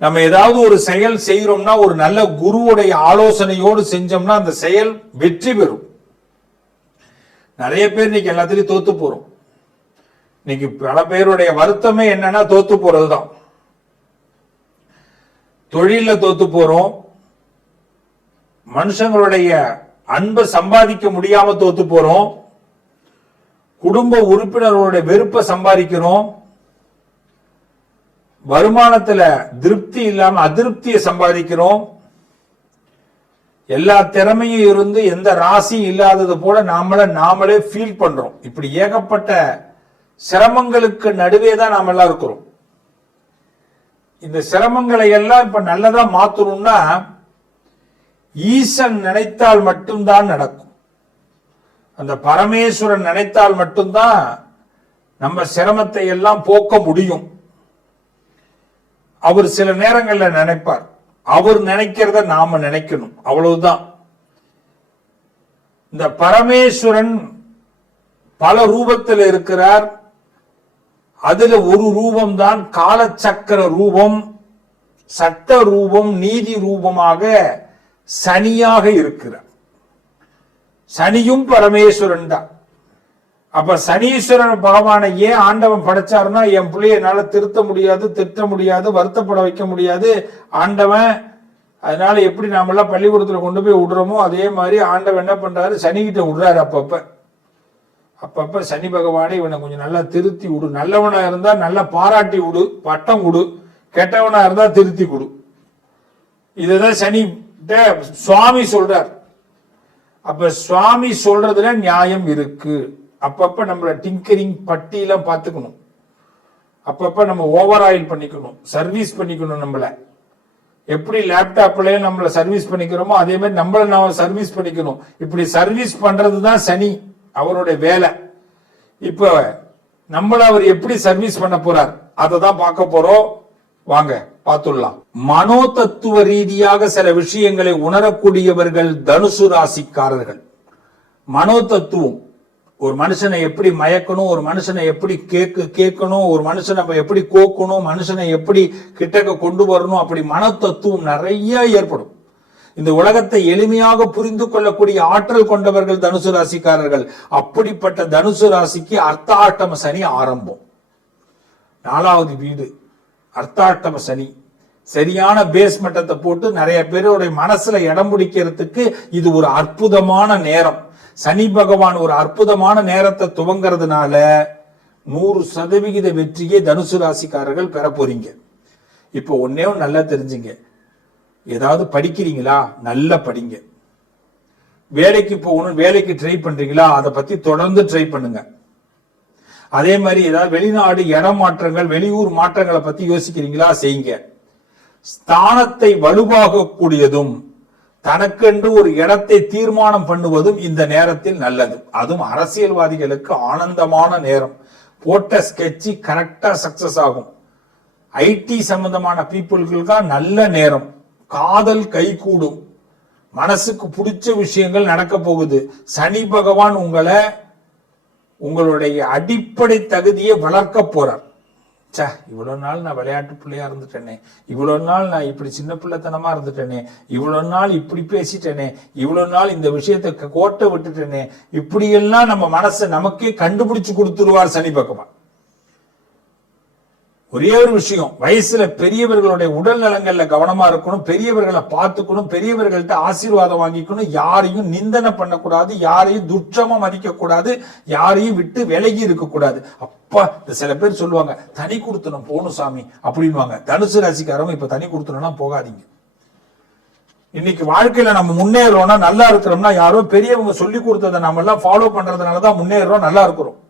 நம்ம ஏதாவது ஒரு செயல் செய்யறோம்னா ஒரு நல்ல குருவுடைய ஆலோசனையோடு செஞ்சோம்னா அந்த செயல் வெற்றி பெறும். நிறைய பேர் இன்னைக்கு எல்லாத்திலையும் தோத்து போறோம். இன்னைக்கு பல பேருடைய வருத்தமே என்னன்னா தோத்து போறதுதான். தொழில தோத்து போறோம், மனுஷங்களுடைய அன்பை சம்பாதிக்க முடியாம தோத்து போறோம், குடும்ப உறுப்பினர்களுடைய வெறுப்பை சம்பாதிக்கிறோம், வருமானத்துல திருப்தி இல்லாம அதிருப்தியை சம்பாதிக்கிறோம், எல்லா திறமையும் இருந்து எந்த ராசியும் இல்லாதது போல நாமளே ஃபீல் பண்றோம். இப்படி ஏகப்பட்ட சிரமங்களுக்கு நடுவே தான் நாம எல்லாம் இருக்கிறோம். இந்த சிரமங்களை எல்லாம் இப்ப நல்லதா மாத்தணும்னா ஈசன் நினைத்தால் மட்டும்தான் நடக்கும். அந்த பரமேஸ்வரன் நினைத்தால் மட்டும்தான் நம்ம சிரமத்தை எல்லாம் போக்க முடியும். அவர் சில நேரங்கள்ல நினைப்பார், அவர் நினைக்கிறத நாம நினைக்கணும், அவ்வளவுதான். இந்த பரமேஸ்வரன் பல ரூபத்தில் இருக்கிறார். அதுல ஒரு ரூபம் தான் காலச்சக்கர ரூபம், சட்ட ரூபம், நீதி ரூபமாக சனியாக இருக்கிறார். சனியும் பரமேஸ்வரன் தான். அப்ப சனீஸ்வரன் பகவானை ஏன் ஆண்டவன் படைச்சாருன்னா, என் பிள்ளைய என்னால திருத்த முடியாது, திட்ட முடியாது, வருத்தப்பட வைக்க முடியாது ஆண்டவன். அதனால எப்படி நாமெல்லாம் பள்ளிக்கூடத்துல கொண்டு போய் விடுறோமோ அதே மாதிரி ஆண்டவன் என்ன பண்றாரு, சனிகிட்ட விடுறாரு. அப்பப்ப சனி பகவானை இவனை கொஞ்சம் நல்லா திருத்தி விடு, நல்லவனா இருந்தா நல்லா பாராட்டி விடு, பட்டம் கொடு, கெட்டவனா இருந்தா திருத்தி கொடு. இதுதான் சனி சுவாமி சொல்றார். அப்ப சுவாமி சொல்றதுல நியாயம் இருக்கு. அப்பப்ப நம்மள டிங்கரிங் பட்டியெல்லாம் பார்த்துக்கணும். அப்பப்ப நம்ம ஓவர் ஆயில் பண்ணிக்கணும், சர்வீஸ் பண்ணிக்கணும். நம்மள எப்படி லேப்டாப்லயே நம்மள சர்வீஸ் பண்ணிக்கிறோமோ அதே மாதிரி நம்மள நாம சர்வீஸ் பண்ணிக்கணும். இப்படி சர்வீஸ் பண்றதுதான் சனி, அவருடைய வேலை. இப்ப நம்மள அவர் எப்படி சர்வீஸ் பண்ண போறார் அதை தான் பார்க்க போறோம். வாங்க பார்த்துடலாம். மனோ தத்துவ ரீதியாக சில விஷயங்களை உணரக்கூடியவர்கள் தனுசு ராசிக்காரர்கள். மனோ தத்துவம், ஒரு மனுஷனை எப்படி மயக்கணும், ஒரு மனுஷனை எப்படி கேட்கணும், ஒரு மனுஷனை எப்படி கோக்கணும், மனுஷனை எப்படி கிட்டக்க கொண்டு வரணும், அப்படி மன தத்துவம் நிறைய ஏற்படும். இந்த உலகத்தை எளிமையாக புரிந்து கொள்ளக்கூடிய ஆற்றல் கொண்டவர்கள் தனுசு ராசிக்காரர்கள். அப்படிப்பட்ட தனுசு ராசிக்கு அர்த்தாஷ்டம சனி ஆரம்பம். 4வது வீடு அர்த்தாஷ்டம சனி. சரியான பேஸ் மட்டத்தை போட்டு நிறைய பேருடைய மனசுல இடம் பிடிக்கிறதுக்கு இது ஒரு அற்புதமான நேரம். சனி பகவான் ஒரு அற்புதமான நேரத்தை துவங்கிறதுனால 100% வெற்றியை தனுசு ராசிக்காரர்கள் பெற போறீங்க. இப்போ ஒன்னே நல்லா தெரிஞ்சுங்க, ஏதாவது படிக்கிறீங்களா, நல்லா படிங்க. வேலைக்கு போகணும், வேலைக்கு ட்ரை பண்றீங்களா, அதை பத்தி தொடர்ந்து ட்ரை பண்ணுங்க. அதே மாதிரி ஏதாவது வெளிநாடு இடம் மாற்றங்கள், வெளியூர் மாற்றங்களை பத்தி யோசிக்கிறீங்களா, செய்யுங்க. ஸ்தானத்தை வலுவாக கூடியதும் தனக்கென்று ஒரு இடத்தை தீர்மானம் பண்ணுவதும் இந்த நேரத்தில் நல்லது. அதுவும் அரசியல்வாதிகளுக்கு ஆனந்தமான நேரம். போட்ட ஸ்கெட்சி கரெக்டா சக்சஸ் ஆகும். ஐடி சம்பந்தமான பீப்புளுக்கு தான் நல்ல நேரம். காதல் கை கூடும், மனசுக்கு பிடிச்ச விஷயங்கள் நடக்க போகுது. சனி பகவான் உங்களுடைய அடிப்படை தகுதியை வளர்க்க போறார். இவ்வளவு நாள் நான் விளையாட்டு பிள்ளையா இருந்துட்டேனே, இவ்வளவு நாள் நான் இப்படி சின்ன பிள்ளைத்தனமா இருந்துட்டேனே, இவ்வளவு நாள் இப்படி பேசிட்டேனே, இவ்வளவு நாள் இந்த விஷயத்தை கோட்டை விட்டுட்டேனே, இப்படியெல்லாம் நம்ம மனசை நமக்கே கண்டுபிடிச்சு கொடுத்துருவார் சனி பகவான். ஒரே ஒரு விஷயம், வயசுல பெரியவர்களுடைய உடல் நலங்கள்ல கவனமா இருக்கணும், பெரியவர்களை பார்த்துக்கணும், பெரியவர்கள்ட்ட ஆசீர்வாதம் வாங்கிக்கணும், யாரையும் நிந்தனை பண்ணக்கூடாது, யாரையும் துச்சமா மதிக்க கூடாது, யாரையும் விட்டு விலகி இருக்கக்கூடாது. அப்பா சில பேர் சொல்லுவாங்க தனி கொடுத்தனும் போகணும் சாமி அப்படின்வாங்க. தனுசு ராசிக்காரங்க இப்ப தனி கொடுத்தனும்னா போகாதீங்க. இன்னைக்கு வாழ்க்கையில நம்ம முன்னேறோம்னா, நல்லா இருக்கிறோம்னா யாரோ பெரியவங்க சொல்லி கொடுத்ததை நம்ம எல்லாம் ஃபாலோ பண்றதுனாலதான் முன்னேறோம், நல்லா இருக்கிறோம்.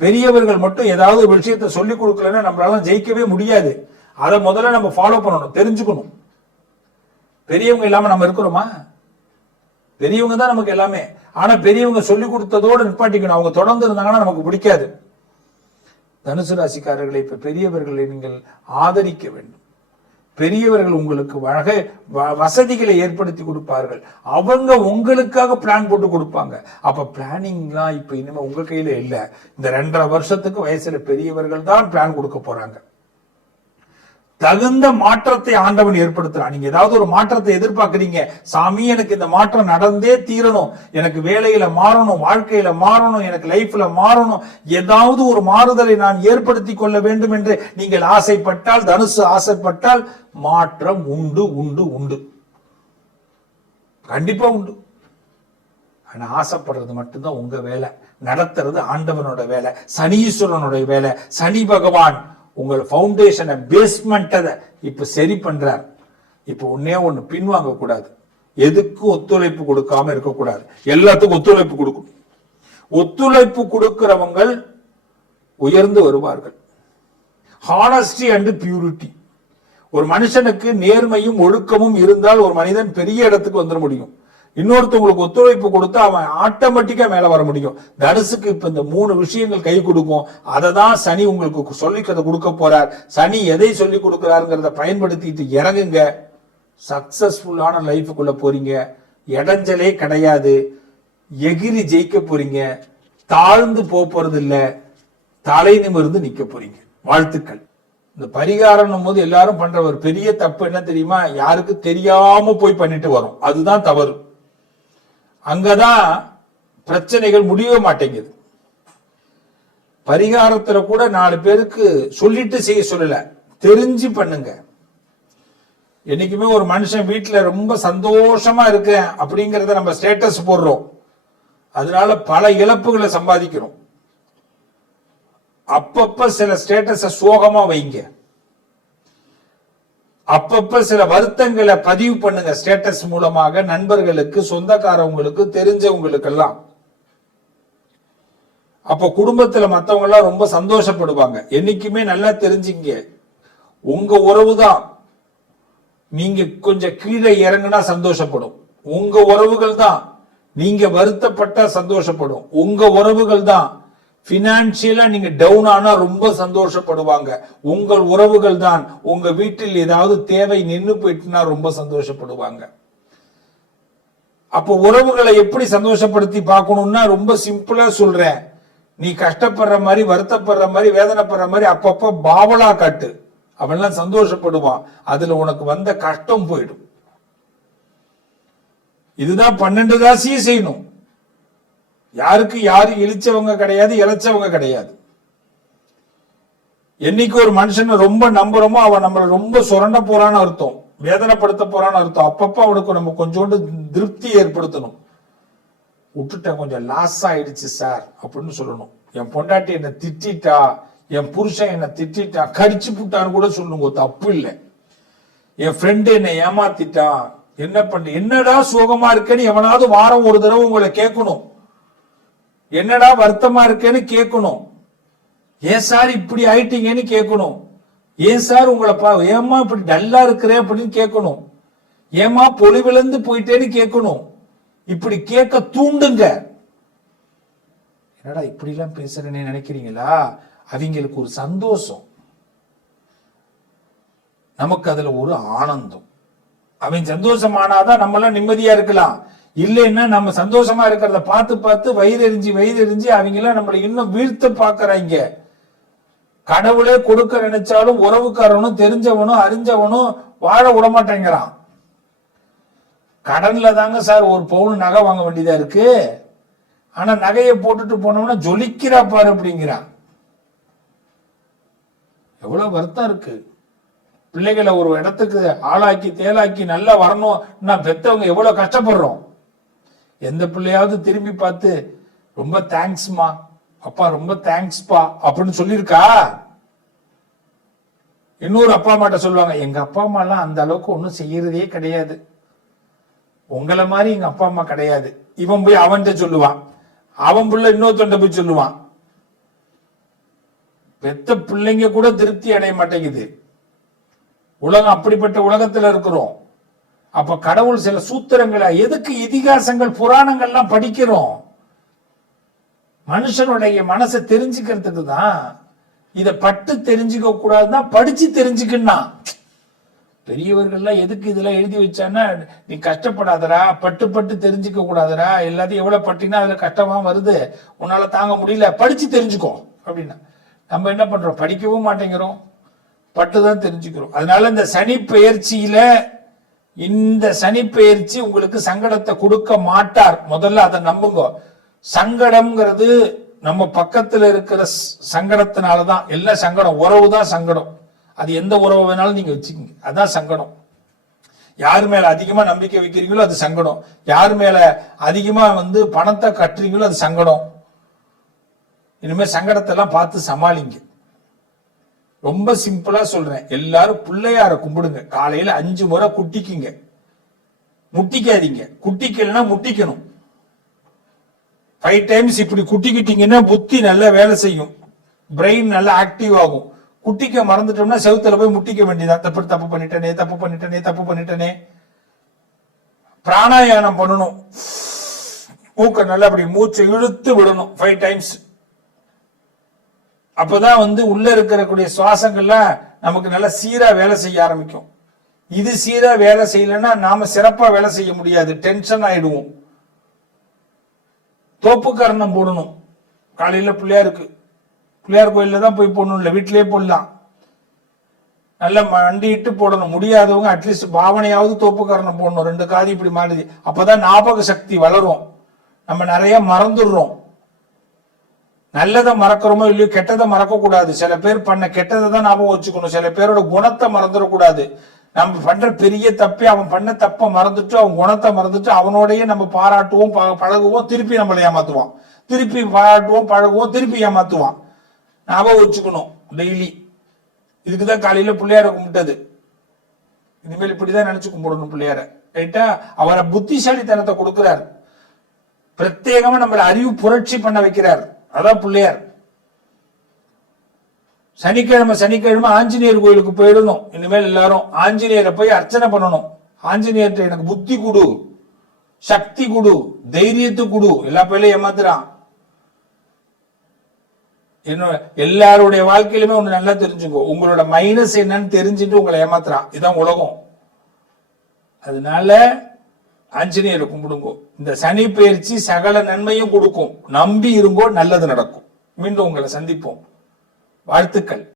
பெரியவர்கள் மட்டும் ஏதாவது ஒரு விஷயத்தை சொல்லிக் கொடுக்கலன்னா நம்மளால ஜெயிக்கவே முடியாது. அதை முதல்ல நம்ம ஃபாலோ பண்ணணும், தெரிஞ்சுக்கணும். பெரியவங்க இல்லாம நம்ம இருக்கிறோமா? பெரியவங்க தான் நமக்கு எல்லாமே. ஆனா பெரியவங்க சொல்லி கொடுத்ததோடு நிப்பாட்டிக்கணும். அவங்க தொடர்ந்து இருந்தாங்கன்னா நமக்கு பிடிக்காது. தனுசு ராசிக்காரர்களை இப்ப பெரியவர்களை நீங்கள் ஆதரிக்க வேண்டும். பெரியவர்கள் உங்களுக்கு வசதிகளை ஏற்படுத்தி கொடுப்பார்கள். அவங்க உங்களுக்காக பிளான் போட்டு கொடுப்பாங்க. அப்ப பிளானிங்லாம் இப்ப இனிமே உங்க கையில இல்ல. இந்த 2.5 வருஷத்துக்கு வயசுல பெரியவர்கள் தான் பிளான் கொடுக்க போறாங்க. தகுந்த மாற்றத்தை ஆண்டவன் ஏற்படுத்துறான். நீங்க ஏதாவது ஒரு மாற்றத்தை எதிர்பார்க்கறீங்க, சாமி எனக்கு இந்த மாற்றம் நடந்தே தீரணும், எனக்கு வேலையில மாறணும், வாழ்க்கையில மாறணும், எனக்கு லைஃப்ல மாறணும், ஏதாவது ஒரு மாறுதலை நான் ஏற்படுத்தி கொள்ள வேண்டும் என்று நீங்கள் ஆசைப்பட்டால், தனுசு ஆசைப்பட்டால் மாற்றம் உண்டு உண்டு உண்டு, கண்டிப்பா உண்டு. ஆனா ஆசைப்படுறது மட்டும்தான் உங்க வேலை, நடத்துறது ஆண்டவனோட வேலை, சனீஸ்வரனுடைய வேலை. சனி பகவான் உங்கள் பவுண்டேஷனை, பேஸ்மெண்ட் இப்ப சரி பண்றார். இப்ப ஒண்ணு பின்வாங்க கூடாது, எதுக்கும் ஒத்துழைப்பு கொடுக்காம இருக்கக்கூடாது, எல்லாத்துக்கும் ஒத்துழைப்பு கொடுக்கும். ஒத்துழைப்பு கொடுக்கிறவங்க உயர்ந்து வருவார்கள். Honesty and purity. ஒரு மனுஷனுக்கு நேர்மையும் ஒழுக்கமும் இருந்தால் ஒரு மனிதன் பெரிய இடத்துக்கு வந்துட முடியும். இன்னொருத்தவங்களுக்கு ஒத்துழைப்பு கொடுத்தா அவன் ஆட்டோமேட்டிக்கா மேல வர முடியும். தனுசுக்கு இப்ப இந்த 3 விஷயங்கள் கை கொடுக்கும். அதை தான் சனி உங்களுக்கு சொல்லி கொடுக்க போறார். சனி எதை சொல்லி கொடுக்கிறாருங்கிறத பயன்படுத்திட்டு இறங்குங்க, சக்சஸ்ஃபுல்லான லைஃபுக்குள்ள போறீங்க. இடைஞ்சலே கிடையாது, எகிரி ஜெயிக்க போறீங்க, தாழ்ந்து போறது இல்ல, தலை நிமிர்ந்து நிக்க போறீங்க. வாழ்த்துக்கள். இந்த பரிகாரம் போது எல்லாரும் பண்ற ஒரு பெரிய தப்பு என்ன தெரியுமா? யாருக்கு தெரியாம போய் பண்ணிட்டு வரும், அதுதான் தவறு. அங்கதான் பிரச்சனைகள் முடியவே மாட்டேங்குது. பரிகாரத்துல கூட 4 பேருக்கு சொல்லிட்டு செய்ய சொல்லல, தெரிஞ்சு பண்ணுங்க. என்னைக்குமே ஒரு மனுஷன் வீட்டுல ரொம்ப சந்தோஷமா இருக்கேன் அப்படிங்கறத நம்ம ஸ்டேட்டஸ் போடுறோம், அதனால பல இழப்புகளை சம்பாதிக்கிறோம். அப்பப்ப சில ஸ்டேட்டஸ சோகமா வைங்க, அப்பப்ப சில வருத்தங்களை பதிவு பண்ணுங்க ஸ்டேட்டஸ் மூலமாக, நண்பர்களுக்கு, சொந்தக்காரவங்களுக்கு, தெரிஞ்சவங்களுக்கு எல்லாம். அப்ப குடும்பத்துல மத்தவங்க எல்லாம் ரொம்ப சந்தோஷப்படுவாங்க. என்னைக்குமே நல்லா தெரிஞ்சுங்க, உங்க உறவுதான் நீங்க கொஞ்சம் கீழே இறங்குனா சந்தோஷப்படும், உங்க உறவுகள் தான் நீங்க வருத்தப்பட்டா சந்தோஷப்படும், உங்க உறவுகள் தான் பினான்சியலா நீங்க டவுன் ஆனா ரொம்ப சந்தோஷப்படுவாங்க, உங்கள் உறவுகள் தான். உங்க வீட்டில் ஏதாவது தேவை நின்று போயிட்டுனா ரொம்ப சந்தோஷப்படுவாங்க. அப்போ உறவுகளை எப்படி சந்தோஷப்படுத்தி பார்க்கணும்னா ரொம்ப சிம்பிளா சொல்றேன், நீ கஷ்டப்படுற மாதிரி, வருத்தப்படுற மாதிரி, வேதனைப்படுற மாதிரி அப்பப்ப பாவலா காட்டு, அவன்லாம் சந்தோஷப்படுவான், அதுல உனக்கு வந்த கஷ்டம் போயிடும். இதுதான் 12 ராசியும் செய்யணும். யாருக்கு யாரும் இழிச்சவங்க கிடையாது, இழைச்சவங்க கிடையாது. என்னைக்கு ஒரு மனுஷனை ரொம்ப நம்புறோமோ அவன் நம்மளை ரொம்ப சுரண்ட போறான்னு அர்த்தம், வேதனைப்படுத்த போறான்னு அர்த்தம். அப்பப்ப அவனுக்கு நம்ம கொஞ்சோண்டு திருப்தி ஏற்படுத்தணும். விட்டுட்டேன், கொஞ்சம் லாஸ் ஆயிடுச்சு சார் அப்படின்னு சொல்லணும். என் பொண்டாட்டி என்ன திட்டா, என் புருஷன் என்ன திட்டா, கடிச்சு புட்டான்னு கூட சொல்லுங்க, தப்பு இல்லை. என் ஃப்ரெண்டு என்ன ஏமாத்திட்டான், என்ன பண்ண, என்னடா சோகமா இருக்கேன்னு எவனாவது வாரம் ஒரு தடவை உங்களை கேட்கணும், என்னடா வருத்தமா இருக்கேன்னு கேட்கணும், ஏன் சார் இப்படி ஆயிட்டீங்கன்னு கேட்கணும், ஏன் சார் உங்களை ஏமா இப்படி டல்லா இருக்கிறேன் அப்படின்னு கேட்கணும், ஏமா பொலிவிழந்து போயிட்டேன்னு கேட்கணும். இப்படி கேட்க தூண்டுங்க. என்னடா இப்படி எல்லாம் பேசுறேன்னு நினைக்கிறீங்களா? அவங்களுக்கு ஒரு சந்தோஷம், நமக்கு அதுல ஒரு ஆனந்தம். அவன் சந்தோஷமானாதான் நம்ம எல்லாம் நிம்மதியா இருக்கலாம். இல்லைன்னா நம்ம சந்தோஷமா இருக்கிறத பார்த்து பார்த்து வயிறு எரிஞ்சு அவங்க எல்லாம் நம்மளை இன்னும் வீழ்த்த பாக்குறாங்க. கடவுளே கொடுக்க நினைச்சாலும் உறவுக்காரனும் தெரிஞ்சவனும் அறிஞ்சவனும் வாழ விடமாட்டேங்கிறான். கடன்ல தாங்க சார் 1 பவுன் நகை வாங்க வேண்டியதா இருக்கு, ஆனா நகையை போட்டுட்டு போனோம்னா ஜொலிக்கிறா பாரு அப்படிங்கிறான். எவ்வளவு வருத்தம் இருக்கு. பிள்ளைகளை ஒரு இடத்துக்கு ஆளாக்கி தேலாக்கி நல்லா வரணும், பெத்தவங்க எவ்வளவு கஷ்டப்படுறோம். எந்த பிள்ளையாவது திரும்பி பார்த்து ரொம்ப தேங்க்ஸ்மா அப்பா, ரொம்ப தேங்க்ஸ்பா அப்படின்னு சொல்லியிருக்கா? இன்னொரு அப்பா அம்மாட்ட சொல்லுவாங்க, எங்க அப்பா அம்மா எல்லாம் அந்த அளவுக்கு ஒன்றும் செய்யறதே கிடையாது, உங்களை மாதிரி எங்க அப்பா அம்மா கிடையாது. இவன் போய் அவன்கிட்ட சொல்லுவான், அவன் பிள்ளை இன்னொருத்தன்ட்ட போய் சொல்லுவான். பெத்த பிள்ளைங்க கூட திருப்தி அடைய மாட்டேங்குது. உலகம் அப்படிப்பட்ட உலகத்துல இருக்கிறோம். அப்ப கடவுள் சில சூத்திரங்களை, எதுக்கு இதிகாசங்கள் புராணங்கள்லாம் படிக்கிறோம்? மனுஷனுடைய மனசை தெரிஞ்சுக்கிறதுக்கு தான். இதை பட்டு தெரிஞ்சுக்க கூடாதுன்னா படிச்சு தெரிஞ்சுக்கணும். பெரியவர்கள்லாம் எதுக்கு இதெல்லாம் எழுதி வச்சான்னா, நீ கஷ்டப்படாதரா, பட்டு தெரிஞ்சுக்க கூடாதரா, எல்லாத்தையும் எவ்வளவு பட்டினா அதுல கஷ்டமா வருது, உன்னால தாங்க முடியல, படிச்சு தெரிஞ்சுக்கோ அப்படின்னா. நம்ம என்ன பண்றோம்? படிக்கவும் மாட்டேங்கிறோம், பட்டுதான் தெரிஞ்சுக்கிறோம். அதனால இந்த சனி பெயர்ச்சியில இந்த சனி பெயர்ச்சி உங்களுக்கு சங்கடத்தை கொடுக்க மாட்டார். முதல்ல அதை நம்புங்க. சங்கடம்ங்கிறது நம்ம பக்கத்துல இருக்கிற சங்கடத்தினாலதான். எல்லாம் சங்கடம், உறவு தான் சங்கடம். அது எந்த உறவு வேணாலும் நீங்க வச்சுக்கோங்க, அதான் சங்கடம். யார் மேல அதிகமா நம்பிக்கை வைக்கிறீங்களோ அது சங்கடம். யார் மேல அதிகமா பணத்தை கட்டுறீங்களோ அது சங்கடம். இனிமே சங்கடத்தை எல்லாம் பார்த்து சமாளிங்க. ரொம்ப சிம்பிளா சொல்றேன், எல்லாரும் பிள்ளையார கும்பிடுங்க. காலையில 5 முறை குட்டிக்குங்க, முட்டிக்காதீங்க. குட்டிக்கலன்னா முட்டிக்கணும். 5 டைம்ஸ் இப்படி குட்டிக்கிட்டீங்கன்னா புத்தி நல்லா வேலை செய்யும், பிரெயின் நல்லா ஆக்டிவ் ஆகும். குட்டிக்க மறந்துட்டோம்னா செவுத்துல போய் முட்டிக்க வேண்டியதான். தப்பு பண்ணிட்டனே. பிராணாயாமம் பண்ணணும். மூக்க நல்லா அப்படி மூச்சை இழுத்து விடணும் 5 டைம்ஸ். அப்பதான் உள்ள இருக்கக்கூடிய சுவாசங்கள்லாம் நமக்கு நல்லா சீரா வேலை செய்ய ஆரம்பிக்கும். இது சீரா வேலை செய்யலன்னா நாம சிறப்பா வேலை செய்ய முடியாது, டென்ஷன் ஆயிடுவோம். தோப்பு கரணம் போடணும். காலையில பிள்ளையார் கோயில்ல தான் போய் போடணும், இல்லை வீட்டிலேயே போடலாம். நல்ல மண்டிட்டு போடணும். முடியாதவங்க அட்லீஸ்ட் பாவனையாவது தோப்பு கரணம் போடணும். 2 காதி இப்படி மாறுது. அப்பதான் ஞாபக சக்தி வளரும். நம்ம நிறைய மறந்துடுறோம். நல்லதை மறக்கிறோமோ இல்லையோ, கெட்டதை மறக்க கூடாது. சில பேர் பண்ண கெட்டதை தான் ஞாபகம் வச்சுக்கணும். சில பேரோட குணத்தை மறந்துடக்கூடாது. நம்ம பண்ற பெரிய தப்பே அவன் பண்ண தப்ப மறந்துட்டு, அவன் குணத்தை மறந்துட்டு, அவனோடய நம்ம பாராட்டுவோம், பழகுவோம், திருப்பி நம்மளை ஏமாத்துவான். திருப்பி பாராட்டுவோம், பழகுவோம், திருப்பி ஏமாத்துவான். ஞாபகம் வச்சுக்கணும் டெய்லி. இதுக்குதான் காலையில பிள்ளையார கும்பிட்டது. இனிமேல் இப்படிதான் நினைச்சு கும்பிடணும் பிள்ளையார. ரைட்டா? அவரை புத்திசாலித்தனத்தை கொடுக்கிறார். பிரத்யேகமா நம்மளை அறிவு புரட்சி பண்ண வைக்கிறார். அதான் பிள்ளையார். சனிக்கிழமை ஆஞ்சநேயர் கோயிலுக்கு போயிடணும். இனிமேல் எல்லாரும் ஆஞ்சநேயரை போய் அர்ச்சனை பண்ணணும். ஆஞ்சநேயர்கிட்ட எனக்கு புத்தி கொடு, சக்தி கொடு, தைரியத்தை கொடு. எல்லா பேர்லையும் ஏமாத்துறான். எல்லாருடைய வாழ்க்கையிலுமே ஒண்ணு நல்லா தெரிஞ்சுக்கோ, உங்களோட மைனஸ் என்னன்னு தெரிஞ்சுட்டு உங்களை ஏமாத்துறான். இதுதான் உலகம். அதனால ஆஞ்சநேயரை கும்பிடுங்கோ. இந்த சனி பயிற்சி சகல நன்மையும் கொடுக்கும். நம்பி இருங்கோ, நல்லது நடக்கும். மீண்டும் உங்களை சந்திப்போம். வாழ்த்துக்கள்.